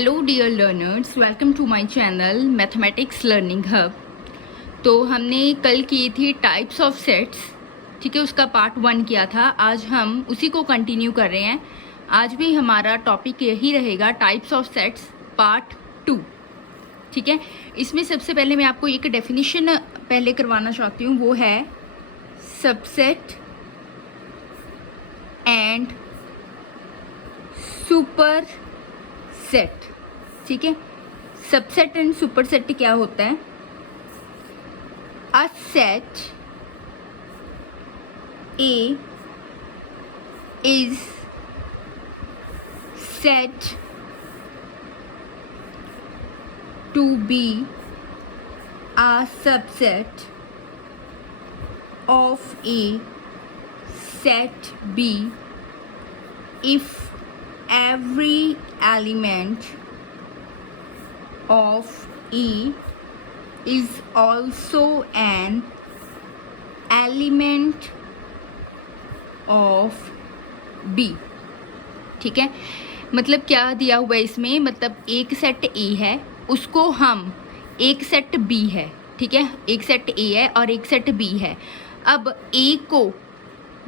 Hello dear learners, welcome to my channel mathematics learning hub. तो हमने कल की थी टाइप्स ऑफ सेट्स, ठीक है, उसका पार्ट 1 किया था। आज हम उसी को कंटिन्यू कर रहे हैं। आज भी हमारा टॉपिक यही रहेगा, टाइप्स ऑफ सेट्स पार्ट 2, ठीक है। इसमें सबसे पहले मैं आपको एक डेफिनेशन पहले करवाना चाहती हूँ, वो है सबसेट एंड सुपर सेट, ठीक है। सबसेट एंड सुपर सेट क्या होता है? A set A is said to be a subset of a set B if every element of E is also an element of B, ठीक है। मतलब क्या दिया हुआ है इसमें, मतलब एक सेट A है, उसको हम एक सेट B है, ठीक है, एक सेट A है और एक सेट B है। अब A को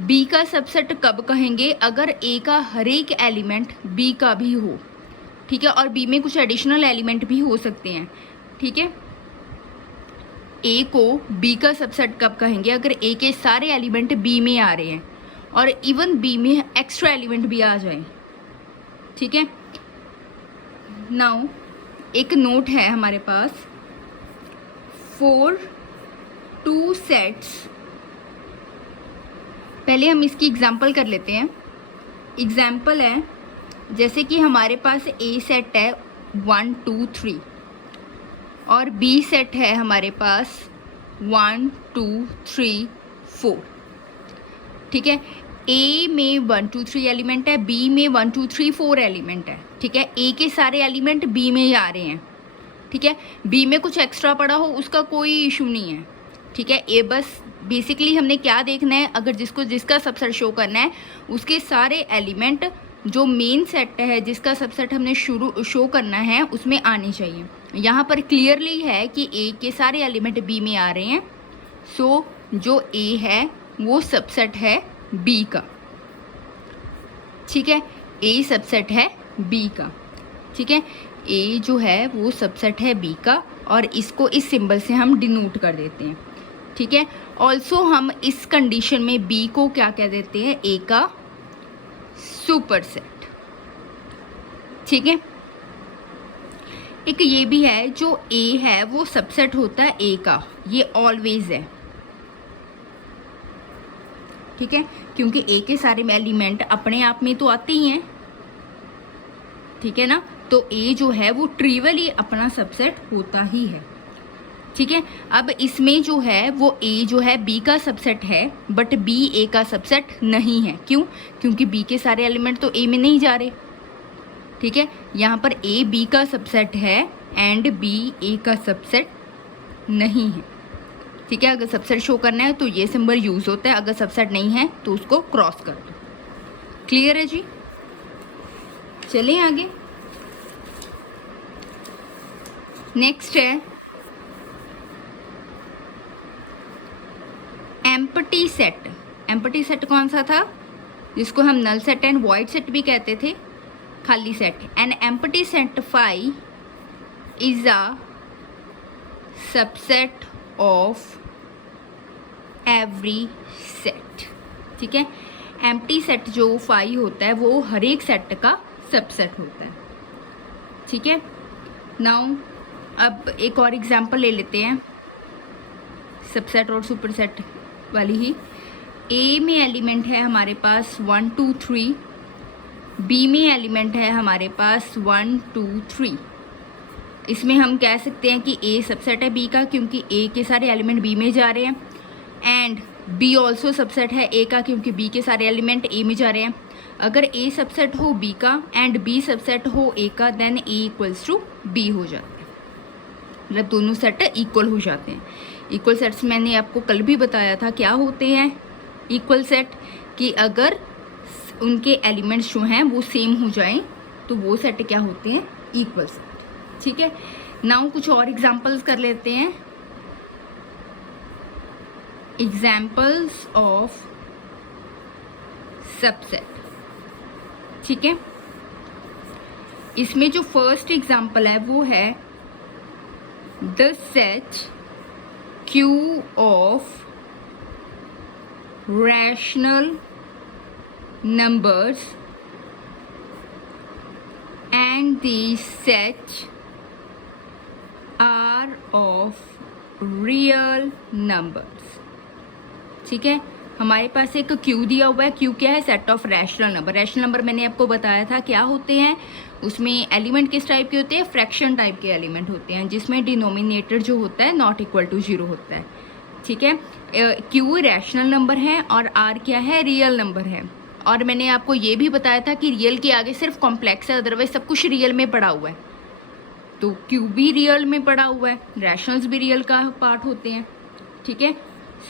B का सबसेट कब कहेंगे? अगर A का हर एक एलिमेंट B का भी हो, ठीक है, और B में कुछ एडिशनल एलिमेंट भी हो सकते हैं, ठीक है। A को B का सबसेट कब कहेंगे? अगर A के सारे एलिमेंट B में आ रहे हैं और इवन B में एक्स्ट्रा एलिमेंट भी आ जाए, ठीक है। नाउ एक नोट है हमारे पास, फॉर 2 सेट्स। पहले हम इसकी एग्जाम्पल कर लेते हैं। एग्जाम्पल है, जैसे कि हमारे पास ए सेट है 1 2 3 और बी सेट है हमारे पास 1 2 3 4, ठीक है। ए में 1 2 3 एलिमेंट है, बी में 1 2 3 4 एलिमेंट है, ठीक है। ए के सारे एलिमेंट बी में ही आ रहे हैं, ठीक है। बी में कुछ एक्स्ट्रा पड़ा हो उसका कोई इशू नहीं है, ठीक है। ए बस बेसिकली हमने क्या देखना है, अगर जिसका सबसेट शो करना है उसके सारे एलिमेंट जो मेन सेट है जिसका सबसेट हमने शो करना है उसमें आने चाहिए। यहाँ पर क्लियरली है कि ए के सारे एलिमेंट बी में आ रहे हैं, सो जो ए है वो सबसेट है बी का, ठीक है। ए सबसेट है बी का, ठीक है। ए जो है वो सबसेट है बी का और इसको इस सिंबल से हम डिनोट कर देते हैं, ठीक है। ऑल्सो हम इस कंडीशन में बी को क्या कह देते हैं? ए का सुपर सेट, ठीक है। एक ये भी है, जो ए है वो सबसेट होता है ए का, ये ऑलवेज है, ठीक है, क्योंकि ए के सारे एलिमेंट अपने आप में तो आते ही हैं, ठीक है ना। तो ए जो है वो ट्रिवियली अपना सबसेट होता ही है, ठीक है। अब इसमें जो है वो ए जो है बी का सबसेट है, बट बी ए का सबसेट नहीं है। क्यों? क्योंकि बी के सारे एलिमेंट तो ए में नहीं जा रहे, ठीक है। यहाँ पर ए बी का सबसेट है एंड बी ए का सबसेट नहीं है, ठीक है। अगर सबसेट शो करना है तो ये सिंबल यूज होता है, अगर सबसेट नहीं है तो उसको क्रॉस कर दो। क्लियर है जी? चलें आगे। नेक्स्ट है एम्प्टी सेट। एम्प्टी सेट कौन सा था? जिसको हम null set and void set भी कहते थे, खाली सेट। An empty set phi is a subset of every set, ठीक है। एम्प्टी सेट जो फाई होता है वो हर एक सेट का सबसेट होता है, ठीक है। नाउ अब एक और एग्जांपल ले लेते हैं, सबसेट और सुपर सेट वाली ही। ए में एलिमेंट है हमारे पास 1 2 3, बी में एलिमेंट है हमारे पास 1 2 3। इसमें हम कह सकते हैं कि ए सबसेट है बी का, क्योंकि ए के सारे एलिमेंट बी में जा रहे हैं, एंड बी ऑल्सो सबसेट है ए का, क्योंकि बी के सारे एलिमेंट ए में जा रहे हैं। अगर ए सबसेट हो बी का एंड बी सबसेट हो ए का, then A equals to B हो जाता है, मतलब दोनों सेट इक्वल हो जाते हैं। इक्वल सेट्स मैंने आपको कल भी बताया था क्या होते हैं इक्वल सेट, कि अगर उनके एलिमेंट्स जो हैं वो सेम हो जाएं तो वो सेट क्या होते हैं, इक्वल सेट। ठीक है, नाउ कुछ और एग्जांपल्स कर लेते हैं। Examples of subset. ठीक है, इसमें जो फर्स्ट एग्जांपल है वो है the set Q of rational numbers and the set R of real numbers। ठीक है, हमारे पास एक Q दिया हुआ है। Q क्या है? Set of rational number. Rational number मैंने आपको बताया था क्या होते हैं, उसमें एलिमेंट किस टाइप के होते हैं? फ्रैक्शन टाइप के एलिमेंट होते हैं, जिसमें डिनोमिनेटर जो होता है नॉट इक्वल टू 0 होता है। ठीक है, Q रैशनल नंबर है और R क्या है? रियल नंबर है। और मैंने आपको ये भी बताया था कि रियल के आगे सिर्फ कॉम्प्लेक्स है, अदरवाइज सब कुछ रियल में पड़ा हुआ है। तो Q भी रियल में पड़ा हुआ है, रैशनल्स भी रियल का पार्ट होते हैं। ठीक है,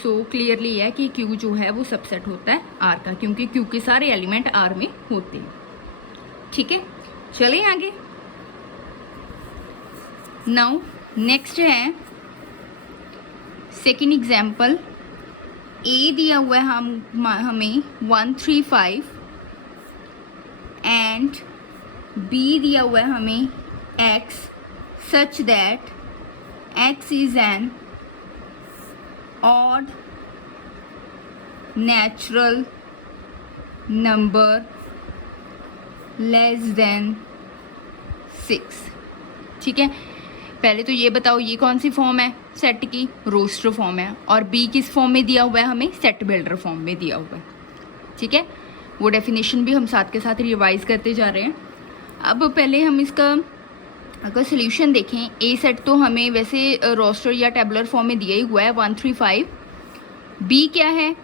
सो क्लियरली है कि Q जो है वो सबसेट होता है R का, क्योंकि Q के सारे एलिमेंट R में होते हैं। ठीक है, चलिए आगे। नाउ नेक्स्ट है सेकेंड एग्जाम्पल। A दिया हुआ है हमें 135 एंड B दिया हुआ है हमें X such that X is an odd natural number less than 6। ठीक है, पहले तो ये बताओ ये कौन सी फॉर्म है सेट की? रोस्टर फॉर्म है। और बी किस फॉर्म में दिया हुआ है? हमें सेट बिल्डर फॉर्म में दिया हुआ है। ठीक है, वो डेफिनेशन भी हम साथ के साथ रिवाइज करते जा रहे हैं। अब पहले हम इसका अगर सोल्यूशन देखें, ए सेट तो हमें वैसे रोस्टर या टेबुलर फॉर्म में दिया ही हुआ है 135। बी क्या है?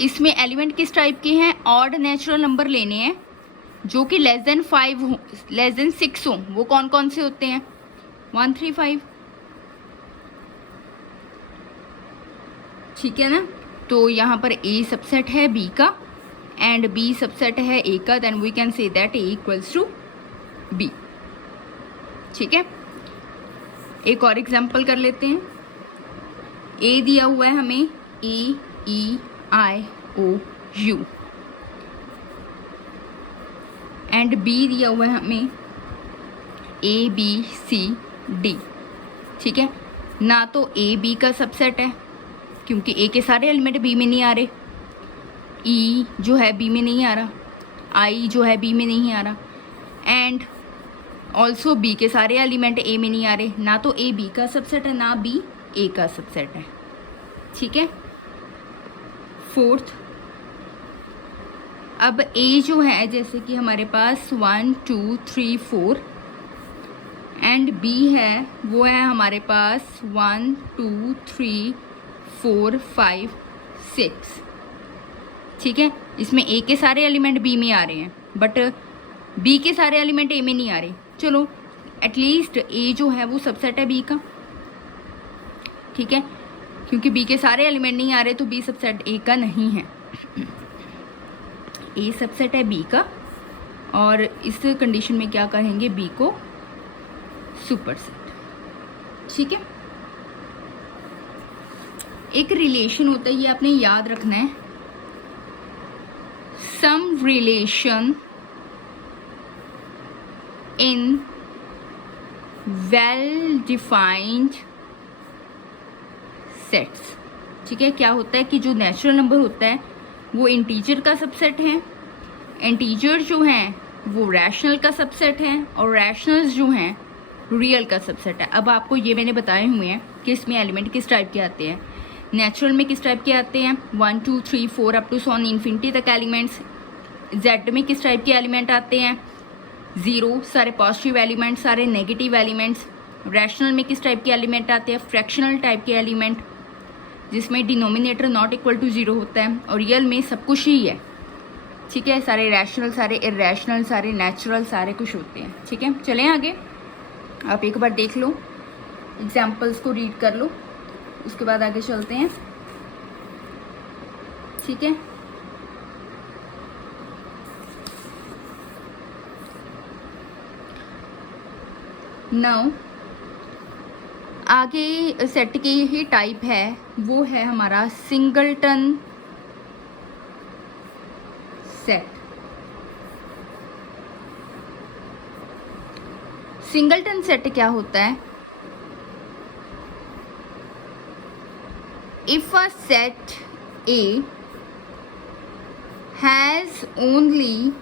इसमें एलिमेंट किस टाइप के हैं? ऑड नेचुरल नंबर लेने हैं जो कि लेस देन 5 हो, लेस देन 6 हो। वो कौन कौन से होते हैं? 135। ठीक है ना, तो यहाँ पर ए सबसेट है बी का एंड बी सबसेट है ए का, then we can say that A equals to B. ठीक है, एक और एग्जांपल कर लेते हैं। ए दिया हुआ है हमें AEIOU एंड बी दिया हुआ है हमें ABCD। ठीक है, ना तो ए बी का सबसेट है क्योंकि ए के सारे एलिमेंट बी में नहीं आ रहे, ई जो है बी में नहीं आ रहा, आई जो है बी में नहीं आ रहा, एंड ऑल्सो बी के सारे एलिमेंट ए में नहीं आ रहे। ना तो ए बी का सबसेट है, ना बी ए का सबसेट है। ठीक है, फोर्थ, अब ए जो है जैसे कि हमारे पास 1 2 3 4 एंड बी है वो है हमारे पास 1 2 3 4 5 6। ठीक है, इसमें ए के सारे एलिमेंट बी में आ रहे हैं बट बी के सारे एलिमेंट ए में नहीं आ रहे। चलो एटलीस्ट ए जो है वो सबसेट है बी का। ठीक है, क्योंकि बी के सारे एलिमेंट नहीं आ रहे तो बी सबसेट ए का नहीं है। ए सबसेट है बी का और इस कंडीशन में क्या कहेंगे? बी को सुपरसेट। ठीक है, एक रिलेशन होता है, ये आपने याद रखना है। Some relation in well defined sets. ठीक है, क्या होता है कि जो नेचुरल नंबर होता है वो इंटीजर का सबसेट है, इंटीजर जो हैं वो रैशनल का सबसेट है और रैशनल्स जो हैं रियल का सबसेट है। अब आपको ये मैंने बताए हुए हैं कि इसमें एलिमेंट किस टाइप के आते हैं। नेचुरल में किस टाइप के आते हैं? 1 2 3 4 अप टू सॉन इन्फिनिटी तक एलिमेंट्स। जेड में किस टाइप के एलिमेंट आते हैं? 0 सारे पॉजिटिव एलिमेंट्स, सारे नेगेटिव एलिमेंट्स। रैशनल में किस टाइप के एलिमेंट आते हैं? फ्रैक्शनल टाइप के एलिमेंट जिसमें डिनोमिनेटर नॉट इक्वल टू 0 होता है और रियल में सब कुछ ही है। ठीक है, सारे रैशनल, सारे इरेशनल, सारे नेचुरल, सारे कुछ होते हैं। ठीक है, चलें आगे। आप एक बार देख लो, एग्जाम्पल्स को रीड कर लो, उसके बाद आगे चलते हैं। ठीक है, नाउ आगे सेट की ही टाइप है, वो है हमारा सिंगलटन सेट। सिंगलटन सेट क्या होता है? If a set A has only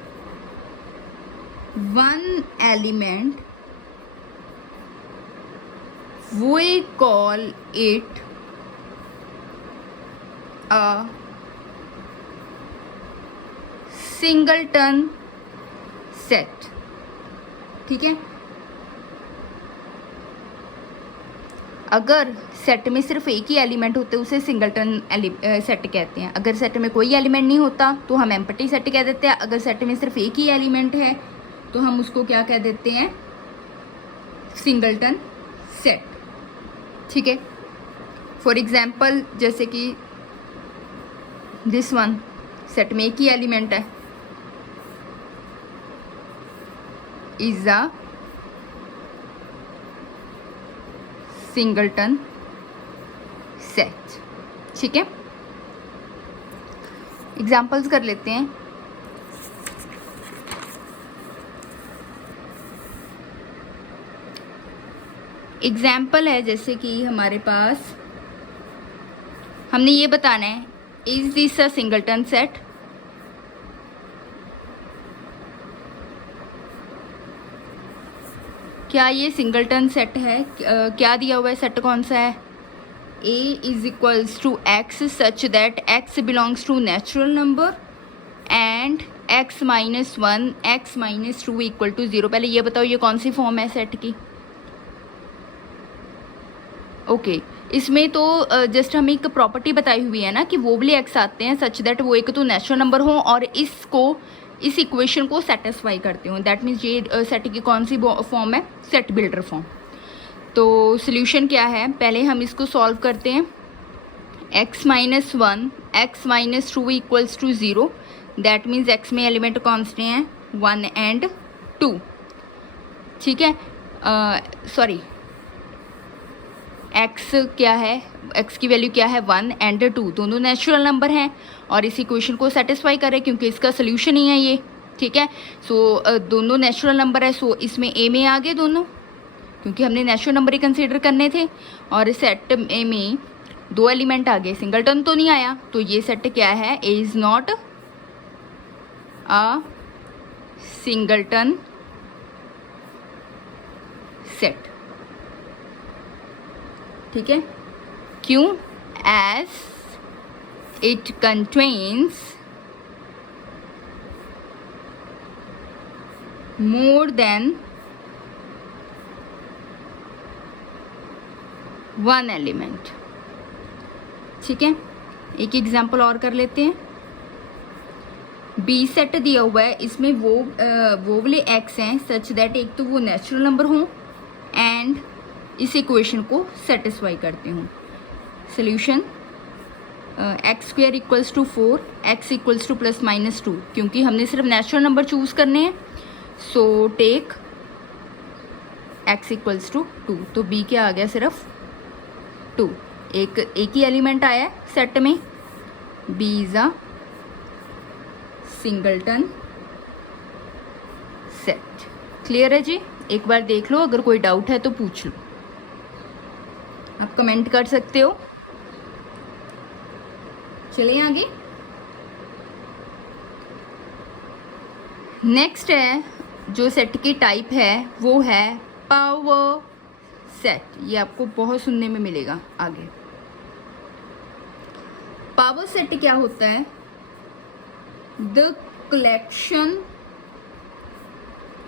one element, we call it a singleton set। ठीक है, अगर सेट में सिर्फ एक ही एलिमेंट होते उसे सिंगलटन सेट कहते हैं। अगर सेट में कोई एलिमेंट नहीं होता तो हम एम्प्टी सेट कह देते हैं। अगर सेट में सिर्फ एक ही एलिमेंट है तो हम उसको क्या कह देते हैं? Singleton set. ठीक है, फॉर एग्जाम्पल जैसे कि दिस वन, सेट में एक ही एलिमेंट है, इज अ सिंगलटन सेट। ठीक है, एग्जाम्पल्स कर लेते हैं। एग्जाम्पल है जैसे कि हमारे पास हमने ये बताना है, is this a singleton set? क्या ये सिंगलटन सेट है? क्या दिया हुआ है? सेट कौन सा है? A is equals to x such that x belongs to natural number and x minus 1 x minus 2 equal to 0। पहले ये बताओ ये कौन सी फॉर्म है सेट की? ओके, इसमें तो जस्ट हमें एक प्रॉपर्टी बताई हुई है ना कि वो वाले x आते हैं सच दैट वो एक तो नेचुरल नंबर हो और इस इक्वेशन को सेटिस्फाई करते हो। दैट मीन्स ये सेट की कौन सी फॉर्म है? Set builder form. तो सॉल्यूशन क्या है? पहले हम इसको सॉल्व करते हैं। x minus 1 x minus 2 equals to 0। That means x में एलिमेंट कौन से हैं? 1 एंड 2। ठीक है, सॉरी, x क्या है? x की वैल्यू क्या है? 1 एंड 2, दोनों नेचुरल नंबर हैं और इस इक्वेशन को सेटिस्फाई करें क्योंकि इसका सोल्यूशन ही है ये। ठीक है, सो दोनों नेचुरल नंबर है, सो इसमें a में आ गए दोनों क्योंकि हमने नेचुरल नंबर ही कंसीडर करने थे। और सेट ए में दो एलिमेंट आ गए, सिंगलटन तो नहीं आया, तो ये सेट क्या है? A is not a singleton set. ठीक है, क्यों? As it contains more than one element. ठीक है, एक एग्जाम्पल और कर लेते हैं। बी सेट दिया हुआ है, इसमें वो वाले एक्स हैं सच दैट एक तो वो नेचुरल नंबर हों एंड इस इक्वेशन को सेटिस्फाई करते हों। Solution x square equals to 4 x equals to plus minus 2, क्योंकि हमने सिर्फ नेचुरल नंबर चूज करने हैं, so take x equals to 2। तो बी क्या आ गया? सिर्फ 2। एक ही एलिमेंट आया है सेट में। B is a singleton set. Clear है जी? एक बार देख लो, अगर कोई डाउट है तो पूछ लो, आप कमेंट कर सकते हो। चलिए आगे। नेक्स्ट है जो सेट की टाइप है वो है पावर सेट। ये आपको बहुत सुनने में मिलेगा आगे। पावर सेट क्या होता है? The collection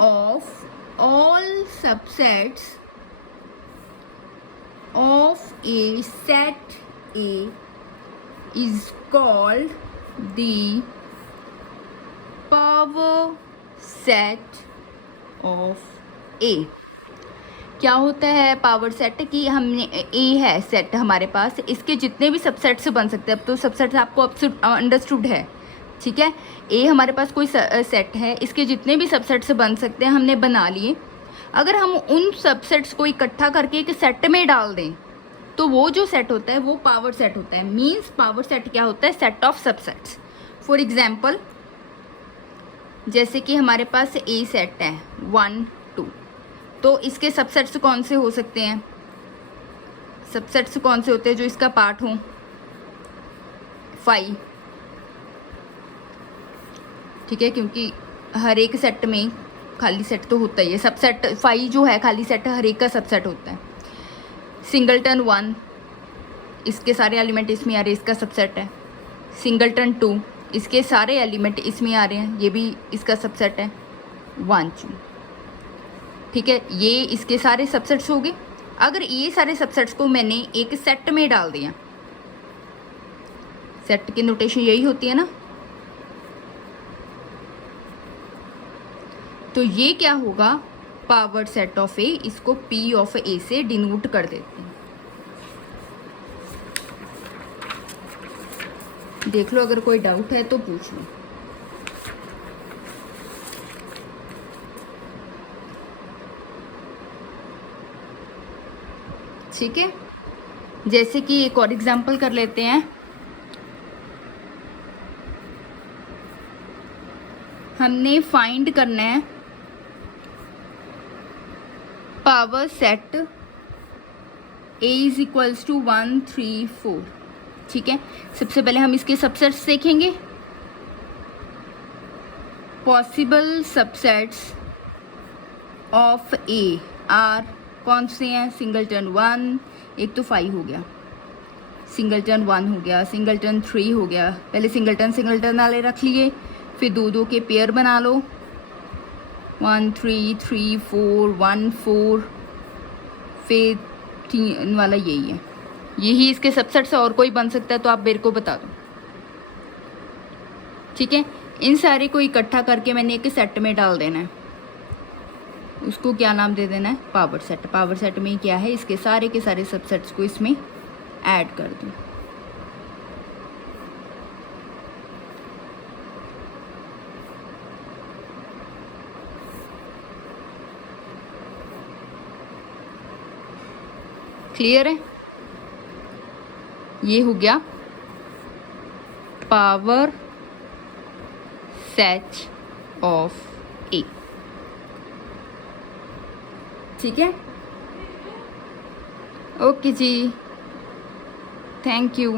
of all subsets of a set A is called the power set of A। क्या होता है पावर सेट? कि हमने A है सेट हमारे पास, इसके जितने भी सबसेट्स बन सकते हैं। अब तो सबसेट्स आपको अंडरस्टूड है। ठीक है, A हमारे पास कोई सेट है, इसके जितने भी सबसेट्स बन सकते हैं हमने बना लिए। अगर हम उन सबसेट्स को इकट्ठा करके एक सेट में डाल दें तो वो जो सेट होता है वो पावर सेट होता है। मीन्स पावर सेट क्या होता है? Set of subsets. For example, जैसे कि हमारे पास ए सेट है 1 2, तो इसके सबसेट्स कौन से हो सकते हैं? सबसेट्स कौन से होते हैं जो इसका पार्ट हो? 5, ठीक है, क्योंकि हर एक सेट में खाली सेट तो होता ही है। सबसेट 5 जो है खाली सेट हर एक का सबसेट होता है। सिंगलटन 1, इसके सारे एलिमेंट इसमें आ रहे हैं, इसका सबसेट है। सिंगलटन 2, इसके सारे एलिमेंट इसमें आ रहे हैं, ये भी इसका सबसेट है। 1 2, ठीक है, ये इसके सारे सबसेट्स हो गए। अगर ये सारे सबसेट्स को मैंने एक सेट में डाल दिया, सेट की नोटेशन यही होती है ना, तो ये क्या होगा? पावर सेट ऑफ ए। इसको पी ऑफ ए से डिनोट कर देते हैं। देख लो, अगर कोई डाउट है तो पूछ लो। ठीक है, जैसे कि एक और एग्जांपल कर लेते हैं। हमने फाइंड करना है power set A is equals to 1 3 4। ठीक है, सबसे पहले हम इसके सबसेट्स देखेंगे। Possible subsets of A are कौन से हैं? सिंगलटन 1, एक तो 5 हो गया, सिंगलटन 1 हो गया, सिंगलटन 3 हो गया। पहले सिंगलटन वाले रख लिए, फिर दो दो के पेयर बना लो। 1 3 3 4 1 4, फिर 3 वाला यही है। यही इसके सबसेट से और कोई बन सकता है तो आप मेरे को बता दो। ठीक है, इन सारे को इकट्ठा करके मैंने एक सेट में डाल देना है। उसको क्या नाम दे देना है? Power set. पावर सेट में क्या है? इसके सारे के सारे सबसेट्स को इसमें ऐड कर दो। क्लियर है? ये हो गया पावर सेट ऑफ ए। ठीक है, ओके जी, थैंक यू।